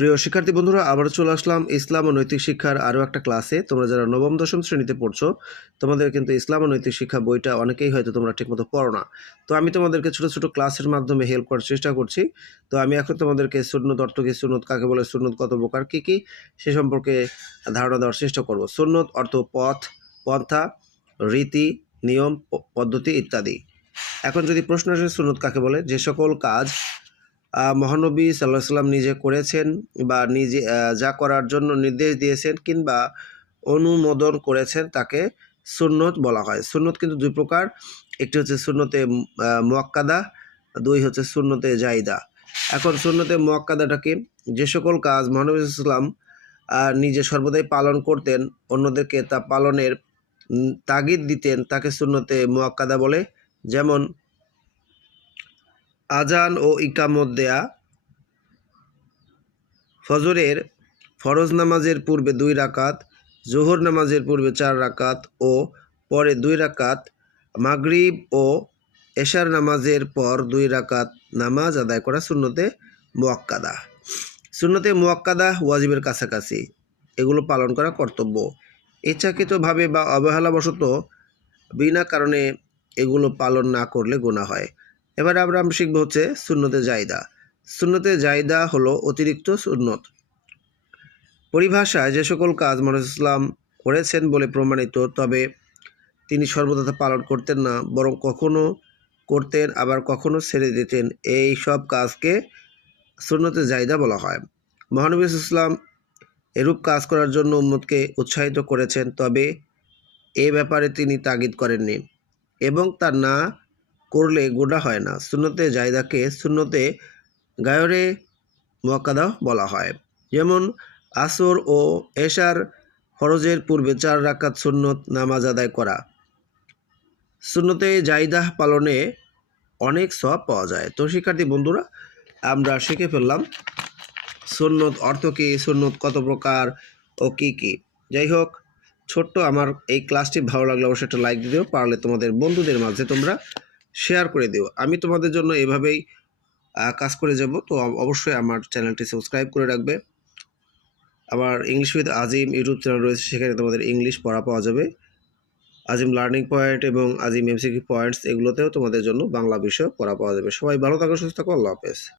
প্রিয় শিক্ষার্থী বন্ধুরা, আবারও চলে আসলাম ইসলাম ও নৈতিক শিক্ষার আরও একটা ক্লাসে। তোমরা যারা নবম দশম শ্রেণীতে পড়ছো, তোমাদের কিন্তু ইসলাম ও নৈতিক শিক্ষা বইটা অনেকেই হয়তো তোমরা ঠিকমতো পড়ো না। তো আমি তোমাদেরকে ছোটো ছোটো ক্লাসের মাধ্যমে হেল্প করার চেষ্টা করছি। তো আমি এখন তোমাদেরকে সুন্নত অর্থ কী, সুন্নত কাকে বলে, সুন্নত কত প্রকার, কী কী সে সম্পর্কে ধারণা দেওয়ার চেষ্টা করব। সুন্নত অর্থ পথ, পন্থা, রীতি, নিয়ম, পদ্ধতি ইত্যাদি। এখন যদি প্রশ্ন আসে সুন্নত কাকে বলে, যে সকল কাজ মহানবী সাল্লাল্লাহু আলাইহি সাল্লাম নিজে করেছেন বা নিজে যা করার জন্য নির্দেশ দিয়েছেন কিংবা অনুমোদন করেছেন তাকে সুন্নত বলা হয়। সুন্নত কিন্তু দুই প্রকার, একটি হচ্ছে সুন্নতে মুআক্কাদা, দুই হচ্ছে সুন্নতে জাইদা। এখন সুন্নতে মুআক্কাদাটা কি? যে সকল কাজ মহানবী সাল্লাল্লাহু আলাইহি সাল্লাম নিজে সর্বদাই পালন করতেন, অন্যদেরকে তা পালনের তাগিদ দিতেন, তাকে সুন্নতে মুআক্কাদা বলে। যেমন আজান ও ইকামত দেয়া, ফজরের ফরজ নামাজের পূর্বে 2 রাকাত, জোহর নামাজের পূর্বে 4 রাকাত ও পরে 2 রাকাত, মাগরিব ও এশার নামাজের পর 2 রাকাত নামাজ আদায় করা সুন্নতে মুআক্কাদা। সুন্নতে মুআক্কাদা ওয়াজিবের কাছাকাছি, এগুলো পালন করা কর্তব্য। ইচ্ছাকৃতভাবে বা অবহেলাবশত বিনা কারণে এগুলো পালন না করলে গুনাহ হয়। এবার আমরা শিখব হচ্ছে সুন্নতে জাইদা। সুন্নতে জাইদা হলো অতিরিক্ত সুন্নত। পরিভাষায় যে সকল কাজ মহানবী ইসলাম করেছেন বলে প্রমাণিত, তবে তিনি সর্বদা তা পালন করতেন না, বরং কখনো করতেন আবার কখনো ছেড়ে দিতেন। এই সব কাজকে সুন্নতে জাইদা বলা হয়। মহানবী ইসলাম এরূপ কাজ করার জন্য উম্মতকে উৎসাহিত করেছেন, তবে এ ব্যাপারে তিনি তাগিদ করেননি এবং তা না করলে গুনাহ হয় না। সুন্নতে জাইদাকে সুন্নতে গায়রে মুআক্কাদা বলা হয়। যেমন আসর ও এশার ফরজের পূর্বে 4 রাকাত সুন্নত নামাজ আদায় করা। সুন্নতে জাইদা পালনে অনেক সওয়াব পাওয়া যায়। তো শিক্ষার্থী বন্ধুরা, আমরা শিখে ফেললাম সুন্নত অর্থ কী, সুন্নত কত প্রকার ও কী কী। যাই হোক, ছোট্ট আমার এই ক্লাসটি ভালো লাগলে অবশ্যই একটা লাইক দিও, পারলে তোমাদের বন্ধুদের মাঝে তোমরা শেয়ার করে দিও। আমি তোমাদের জন্য এভাবেই কাজ করে যাব। তো অবশ্যই আমার চ্যানেলটি সাবস্ক্রাইব করে রাখবে। আমার English with Azim YouTube channel রয়েছে, সেখানে তোমাদের ইংলিশ পড়া পাওয়া যাবে। আজিম লার্নিং পয়েন্ট এবং আজিম এমসিকিউ পয়েন্টস, এগুলোতেও তোমাদের জন্য বাংলা বিষয় পড়া পাওয়া যাবে। সবাই ভালো থাকো, সুস্থ থাকো, আল্লাহ হাফেজ।